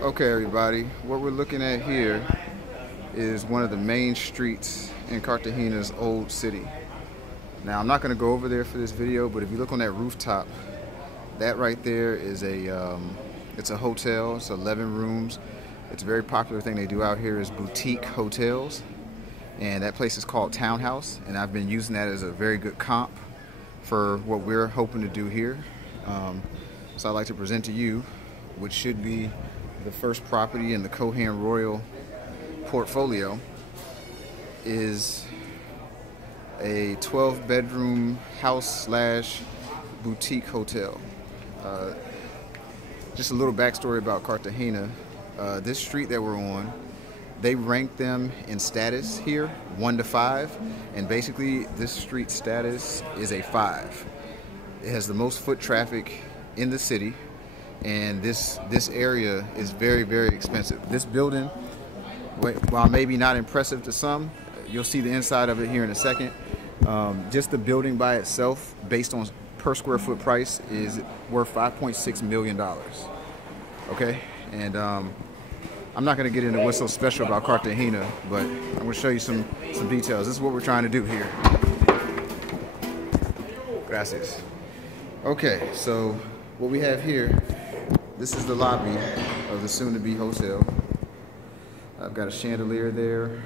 Okay, everybody, what we're looking at here is one of the main streets in Cartagena's old city. Now, I'm not going to go over there for this video, but if you look on that rooftop, that right there is it's a hotel. It's 11 rooms. It's a very popular thing they do out here is boutique hotels, and that place is called Townhouse, and I've been using that as a very good comp for what we're hoping to do here. So I'd like to present to you which should be the first property in the Cohen Royal portfolio. Is a 12-bedroom house slash boutique hotel. Just a little backstory about Cartagena. This street that we're on, they rank them in status here, 1 to 5, and basically this street status is a 5. It has the most foot traffic in the city, and this area is very, very expensive. This building, while maybe not impressive to some, you'll see the inside of it here in a second. Just the building by itself, based on per square foot price, is worth $5.6 million. Okay, and I'm not going to get into what's so special about Cartagena, but I'm going to show you some details. This is what we're trying to do here. Gracias. Okay, so what we have here, this is the lobby of the soon-to-be hotel. I've got a chandelier there.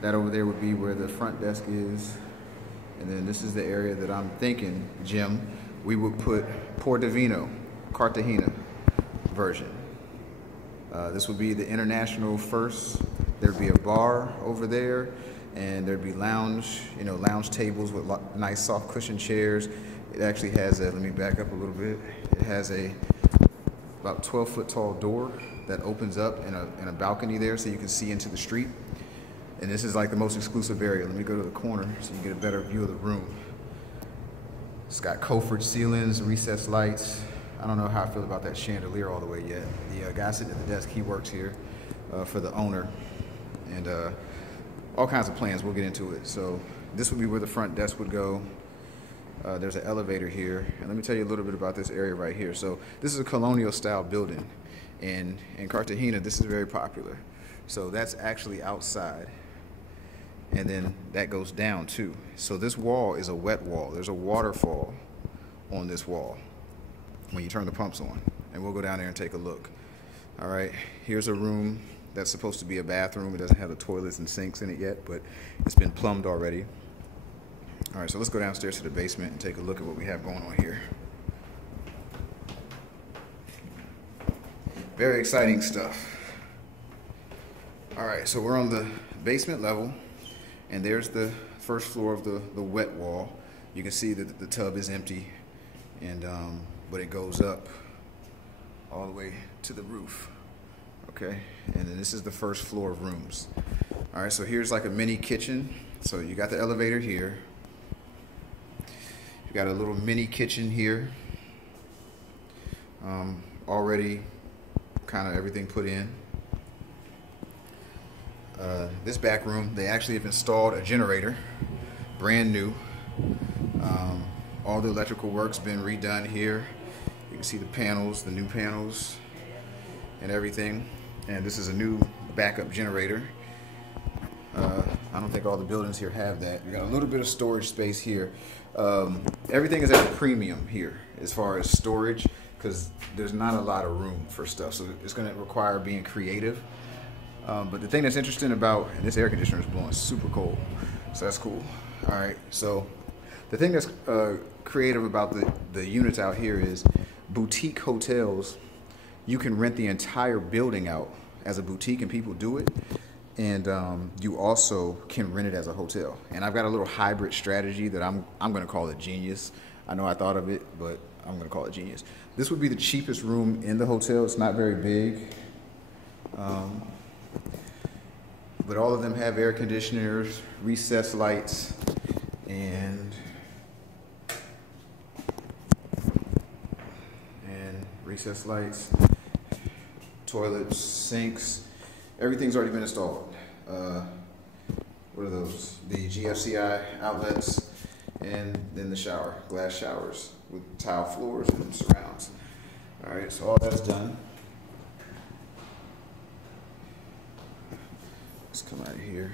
That over there would be where the front desk is. And then this is the area that I'm thinking, Jim, we would put Portofino, Cartagena version. This would be the international first. There'd be a bar over there, and there'd be lounge tables with nice soft cushion chairs. It actually has a, let me back up a little bit. It has a about 12-foot tall door that opens up in a balcony there so you can see into the street. And this is like the most exclusive area. Let me go to the corner so you get a better view of the room. It's got Cofered ceilings, recessed lights. I don't know how I feel about that chandelier all the way yet. The guy sitting at the desk, he works here for the owner. And all kinds of plans, we'll get into it. So this would be where the front desk would go. There's an elevator here. And let me tell you a little bit about this area right here. So this is a colonial style building. And in Cartagena, this is very popular. So that's actually outside. And then that goes down too. So this wall is a wet wall. There's a waterfall on this wall when you turn the pumps on. And we'll go down there and take a look. All right, here's a room that's supposed to be a bathroom. It doesn't have the toilets and sinks in it yet, but it's been plumbed already. All right, so let's go downstairs to the basement and take a look at what we have going on here. Very exciting stuff. All right, so we're on the basement level, and there's the first floor of the wet wall. You can see that the tub is empty, and but it goes up all the way to the roof. Okay, and then this is the first floor of rooms. All right, so here's like a mini kitchen. So you got the elevator here. You got a little mini kitchen here. Already kind of everything put in. This back room, they actually have installed a generator, brand new. All the electrical work's been redone here. You can see the panels, the new panels and everything. And this is a new backup generator. I don't think all the buildings here have that. You got a little bit of storage space here. Everything is at a premium here as far as storage, because there's not a lot of room for stuff. So it's going to require being creative. But the thing that's interesting about, and this air conditioner is blowing super cold, so that's cool. All right, so the thing that's creative about the units out here is boutique hotels. You can rent the entire building out as a boutique, and people do it. And you also can rent it as a hotel. And I've got a little hybrid strategy that I'm going to call it genius. I know I thought of it, but I'm going to call it genius. This would be the cheapest room in the hotel. It's not very big. But all of them have air conditioners, recessed lights, and recessed lights, toilets, sinks. Everything's already been installed. What are those? The GFCI outlets, and then the glass showers with tile floors and surrounds. All right, so all that's done. here.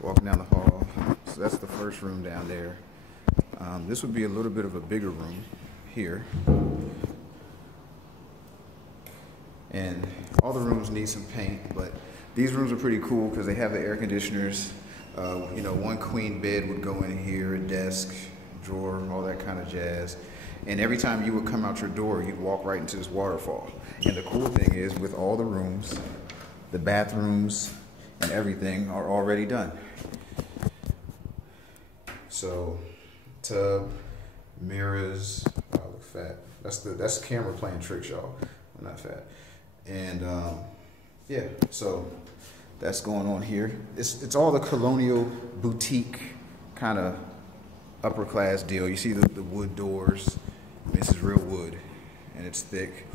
Walking down the hall. So that's the first room down there. This would be a little bit of a bigger room here. And all the rooms need some paint, but these rooms are pretty cool because they have the air conditioners. You know, one queen bed would go in here, a desk, drawer, all that kind of jazz. And every time you would come out your door, you'd walk right into this waterfall. And the cool thing is, with all the rooms, the bathrooms and everything are already done. So, tub, mirrors, oh, I look fat. That's the camera playing tricks, y'all. I'm not fat. And yeah, so that's going on here. It's all the colonial boutique kind of upper class deal. You see the wood doors. This is real wood, and it's thick.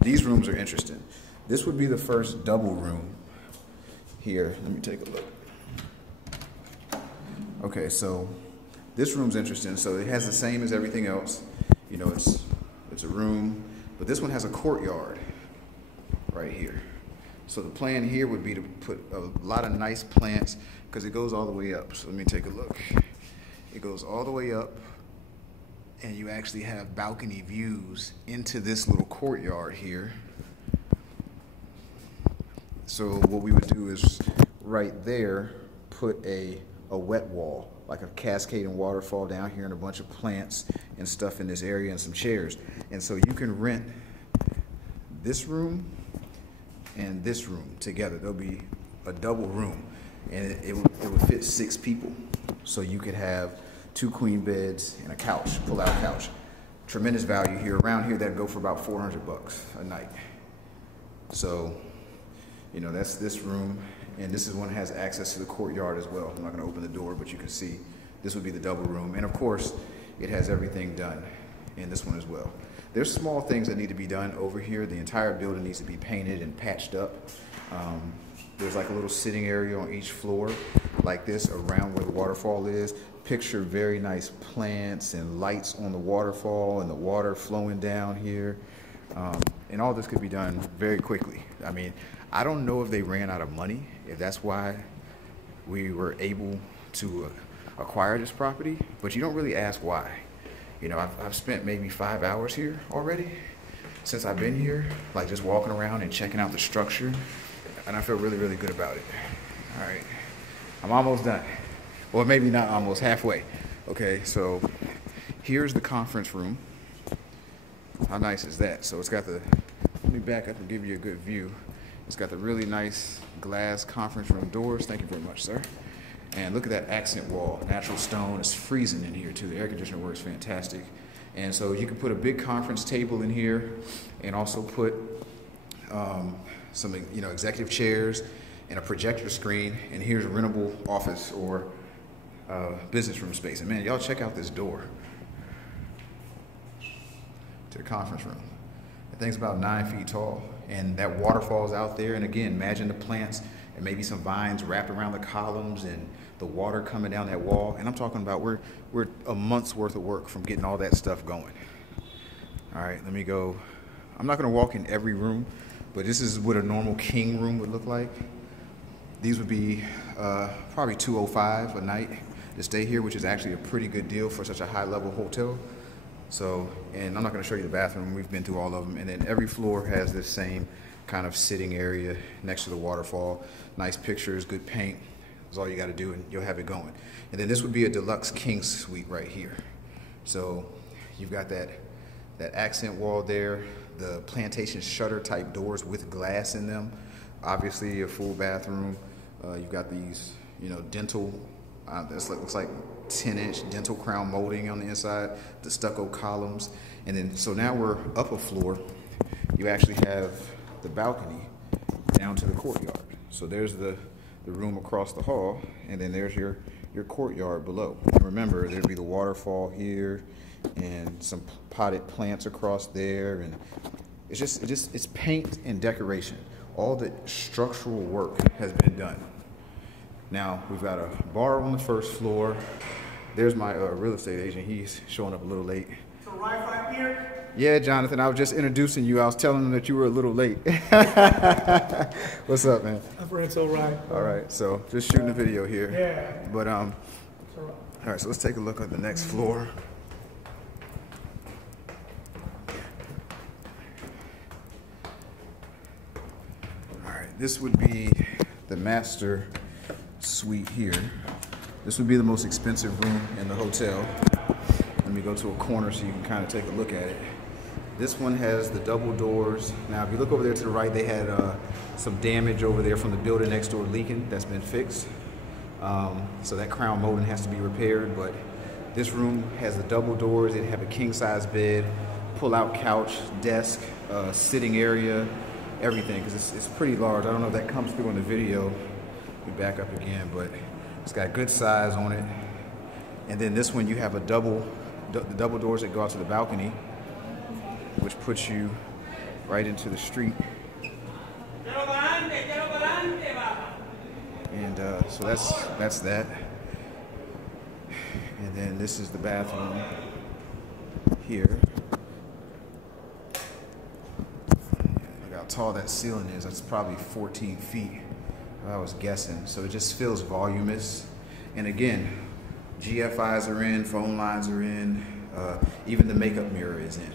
These rooms are interesting. This would be the first double room here. Let me take a look. Okay, so this room's interesting. So it has the same as everything else. You know, it's a room, but this one has a courtyard right here. So the plan here would be to put a lot of nice plants because it goes all the way up. So let me take a look. It goes all the way up, and you actually have balcony views into this little courtyard here. So what we would do is right there put a wet wall, like a cascading waterfall down here, and a bunch of plants and stuff in this area and some chairs. And so you can rent this room and this room together. There'll be a double room, and it would fit 6 people. So you could have 2 queen beds and a couch, pull-out couch. Tremendous value here. Around here, that'd go for about $400 a night. So, you know, that's this room, and this is one that has access to the courtyard as well. I'm not gonna open the door, but you can see this would be the double room. And of course, it has everything done in this one as well. There's small things that need to be done over here. The entire building needs to be painted and patched up. There's like a little sitting area on each floor like this around where the waterfall is. Picture very nice plants and lights on the waterfall and the water flowing down here. And all this could be done very quickly. I mean, I don't know if they ran out of money, if that's why we were able to acquire this property, but you don't really ask why. You know, I've spent maybe 5 hours here already since I've been here, like just walking around and checking out the structure, and I feel really, really good about it. All right, I'm almost done. Well, maybe not almost, halfway. Okay, so here's the conference room. How nice is that? So it's got the, let me back up and give you a good view. It's got the really nice glass conference room doors. Thank you very much, sir. And look at that accent wall, natural stone. It's freezing in here too. The air conditioner works fantastic. And so you can put a big conference table in here and also put some, you know, executive chairs and a projector screen. And here's a rentable office or business room space. And man, y'all check out this door to the conference room. That thing's about 9 feet tall, and that waterfall's out there. And again, imagine the plants and maybe some vines wrapped around the columns and the water coming down that wall. And I'm talking about we're a month's worth of work from getting all that stuff going. All right, let me go. I'm not gonna walk in every room, but this is what a normal king room would look like. These would be probably $205 a night to stay here, which is actually a pretty good deal for such a high-level hotel. So, and I'm not going to show you the bathroom. We've been through all of them. And then every floor has this same kind of sitting area next to the waterfall. Nice pictures, good paint. That's all you got to do, and you'll have it going. And then this would be a deluxe king suite right here. So you've got that accent wall there, the plantation shutter type doors with glass in them. Obviously, a full bathroom. You've got these, you know, dental. This looks like 10-inch dental crown molding on the inside, the stucco columns. And then, so now we're up a floor. You actually have the balcony down to the courtyard. So there's the room across the hall, and then there's your courtyard below. And remember, there'd be the waterfall here and some potted plants across there. And it's paint and decoration. All the structural work has been done. Now, we've got a bar on the first floor. There's my real estate agent. He's showing up a little late. So Wi-Fi here? Yeah, Jonathan, I was just introducing you. I was telling them that you were a little late. What's up, man? My friend's all right. All right, so just shooting a video here. Yeah. But It's all all right, so let's take a look at the next floor. All right, this would be the master suite here. This would be the most expensive room in the hotel. Let me go to a corner so you can kind of take a look at it. This one has the double doors. Now, if you look over there to the right, they had some damage over there from the building next door leaking. That's been fixed. So that crown molding has to be repaired, but this room has the double doors. They have a king-size bed, pull-out couch, desk, sitting area, everything, because it's pretty large. I don't know if that comes through in the video. Let me back up again, but it's got good size on it. And then this one, you have the double doors that go out to the balcony, which puts you right into the street. And so that's that. And then this is the bathroom here. Look how tall that ceiling is. That's probably 14 feet, if I was guessing. So it just feels voluminous. And again, GFIs are in, phone lines are in, even the makeup mirror is in.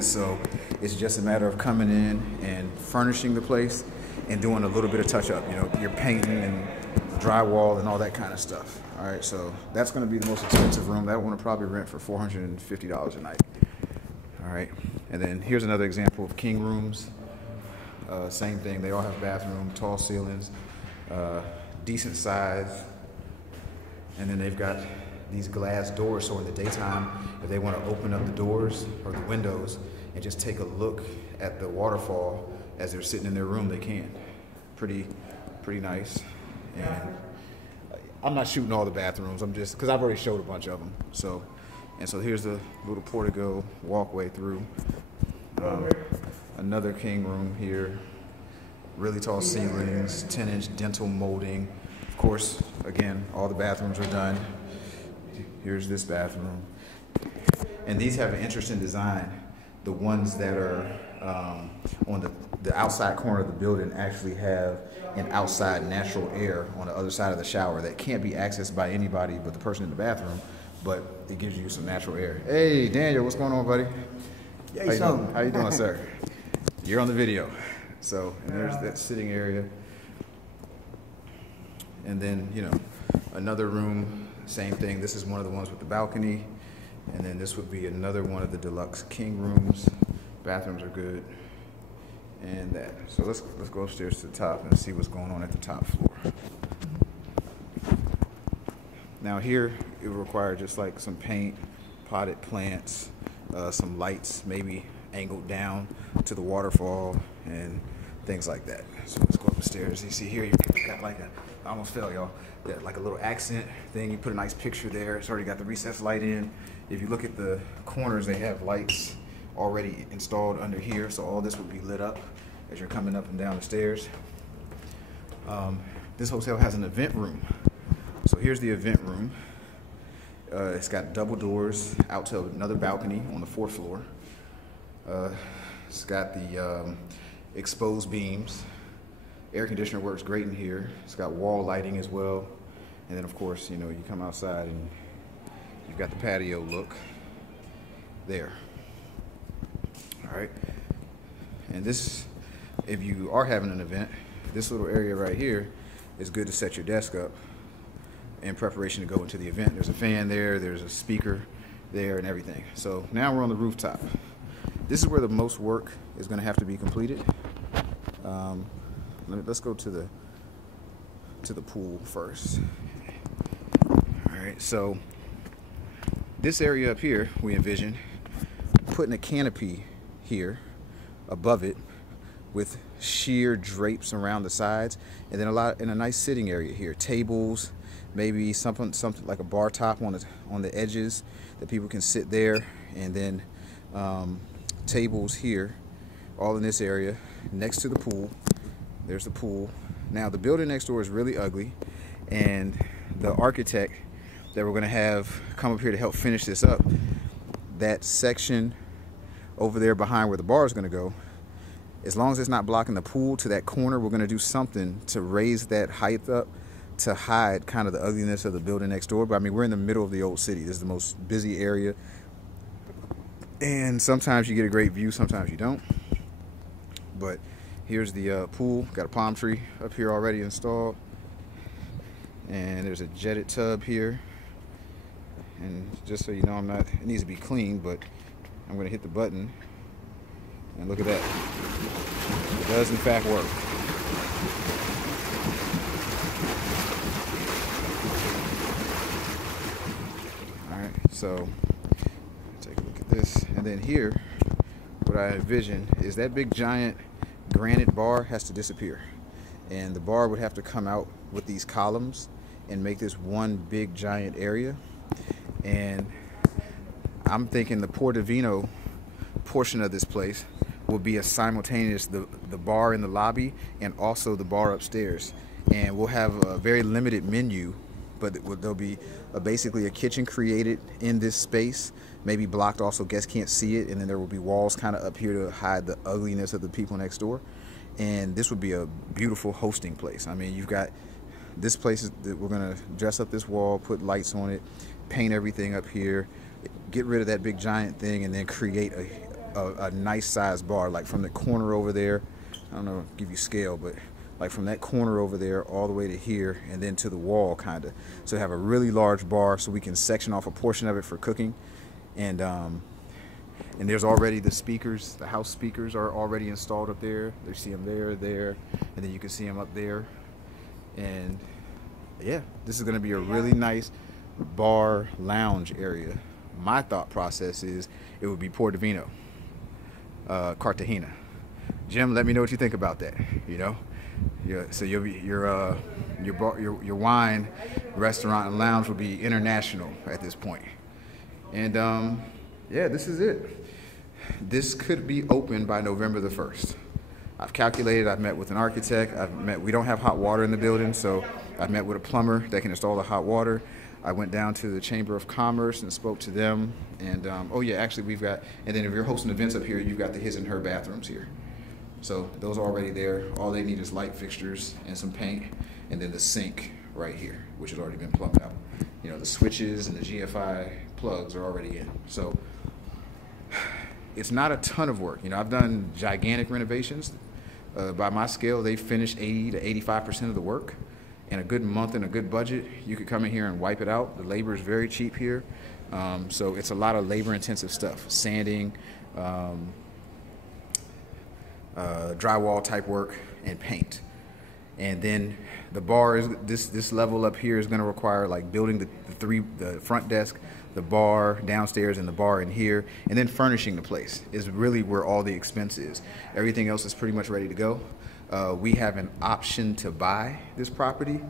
So it's just a matter of coming in and furnishing the place and doing a little bit of touch up. You know, you're painting and drywall and all that kind of stuff. All right, so that's going to be the most expensive room. That one will probably rent for $450 a night. All right, and then here's another example of king rooms. Same thing. They all have bathroom, tall ceilings, decent size, and then they've got these glass doors, so in the daytime, if they want to open up the doors or the windows and just take a look at the waterfall as they're sitting in their room, they can. Pretty nice. And I'm not shooting all the bathrooms. I'm just, because I've already showed a bunch of them. So here's the little portico walkway through. Another king room here. Really tall ceilings, 10-inch dental molding. Of course, again, all the bathrooms are done. Here's this bathroom. And these have an interesting design. The ones that are on the outside corner of the building actually have an outside natural air on the other side of the shower that can't be accessed by anybody but the person in the bathroom, but it gives you some natural air. Hey, Daniel, what's going on, buddy? Hey, How you doing, sir? You're on the video. So, and there's that sitting area. And then, you know, another room, same thing. This is one of the ones with the balcony. And then this would be another one of the deluxe king rooms. Bathrooms are good. And that. So let's go upstairs to the top and see what's going on at the top floor. Now here, it will require just like some paint, potted plants, some lights, maybe angled down to the waterfall and things like that. So let's go up the stairs. You see here, you got like I almost fell, y'all. Like a little accent thing. You put a nice picture there. It's already got the recessed light in. If you look at the corners, they have lights already installed under here. So all this would be lit up as you're coming up and down the stairs. This hotel has an event room. So here's the event room. It's got double doors out to another balcony on the 4th floor. It's got the exposed beams. Air conditioner works great in here. It's got wall lighting as well. And then of course, you know, you come outside and you've got the patio look there. All right. And this, if you are having an event, this little area right here is good to set your desk up in preparation to go into the event. There's a fan there, there's a speaker there and everything. So now we're on the rooftop. This is where the most work is going to have to be completed. Let's go to the pool first. All right, so this area up here, we envision putting a canopy here above it with sheer drapes around the sides, and then a nice sitting area here, tables, maybe something like a bar top on the edges that people can sit there, and then tables here, all in this area next to the pool. There's the pool. Now the building next door is really ugly, and the architect that we're going to have come up here to help finish this up, that section over there behind where the bar is going to go, as long as it's not blocking the pool to that corner, we're going to do something to raise that height up to hide kind of the ugliness of the building next door. But I mean, we're in the middle of the old city. This is the most busy area. And sometimes you get a great view, sometimes you don't. But here's the pool. Got a palm tree up here already installed. And there's a jetted tub here. And just so you know, it needs to be clean, but I'm gonna hit the button. And look at that. It does in fact work. Alright, so take a look at this. And then here, what I envision is that big giant granite bar has to disappear. And the bar would have to come out with these columns and make this one big giant area. And I'm thinking the Portofino portion of this place will be a simultaneous the bar in the lobby and also the bar upstairs. And we'll have a very limited menu, but there'll be basically a kitchen created in this space, maybe blocked off so guests can't see it, and then there will be walls kind of up here to hide the ugliness of the people next door. And this would be a beautiful hosting place. I mean, you've got this place that we're gonna dress up this wall, put lights on it, paint everything up here, get rid of that big giant thing, and then create a nice sized bar, like from the corner over there. I don't know, give you scale, but like from that corner over there all the way to here, and then to the wall kind of. So have a really large bar so we can section off a portion of it for cooking. And there's already the speakers, the house speakers are already installed up there. You see them there, and then you can see them up there. And yeah, this is gonna be a really nice bar lounge area. My thought process is it would be Portofino, Cartagena. Jim, let me know what you think about that. You know, so your wine restaurant and lounge will be international at this point. And yeah, this is it. This could be open by November the 1st. I've calculated, I've met with an architect, we don't have hot water in the building, so I've met with a plumber that can install the hot water. I went down to the Chamber of Commerce and spoke to them. And oh yeah, actually we've got, and then if you're hosting events up here, you've got the his and her bathrooms here. So those are already there. All they need is light fixtures and some paint, and then the sink right here, which has already been plumbed out. You know, the switches and the GFI plugs are already in. So it's not a ton of work. You know, I've done gigantic renovations. By my scale, they finished 80 to 85% of the work. In a good month and a good budget, you could come in here and wipe it out. The labor is very cheap here. So it's a lot of labor intensive stuff. Sanding, drywall type work, and paint. And then the bar is, this level up here is gonna require like building the front desk, the bar downstairs, and the bar in here, and then furnishing the place is really where all the expense is. Everything else is pretty much ready to go. We have an option to buy this property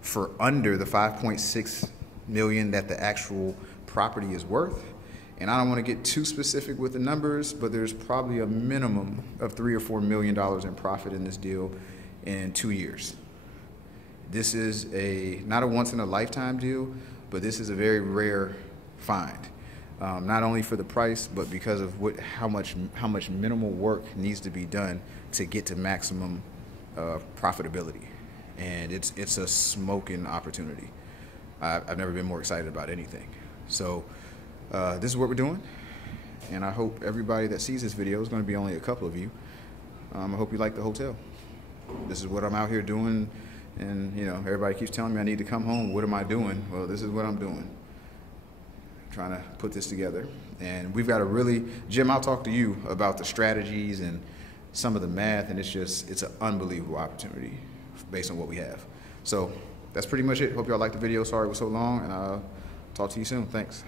for under the $5.6 million that the actual property is worth. And I don't want to get too specific with the numbers, but there's probably a minimum of $3 or $4 million in profit in this deal in 2 years. This is not a once in a lifetime deal, but this is a very rare find. Not only for the price, but because of how much minimal work needs to be done to get to maximum profitability. And it's a smoking opportunity. I've never been more excited about anything. So this is what we're doing, and I hope everybody that sees this video, is going to be only a couple of you, I hope you like the hotel. This is what I'm out here doing, and you know, everybody keeps telling me I need to come home. What am I doing? Well, this is what I'm doing. Trying to put this together. And we've got a really, Jim, I'll talk to you about the strategies and some of the math, and it's an unbelievable opportunity based on what we have. So that's pretty much it. Hope y'all liked the video. Sorry it was so long, and I'll talk to you soon. Thanks.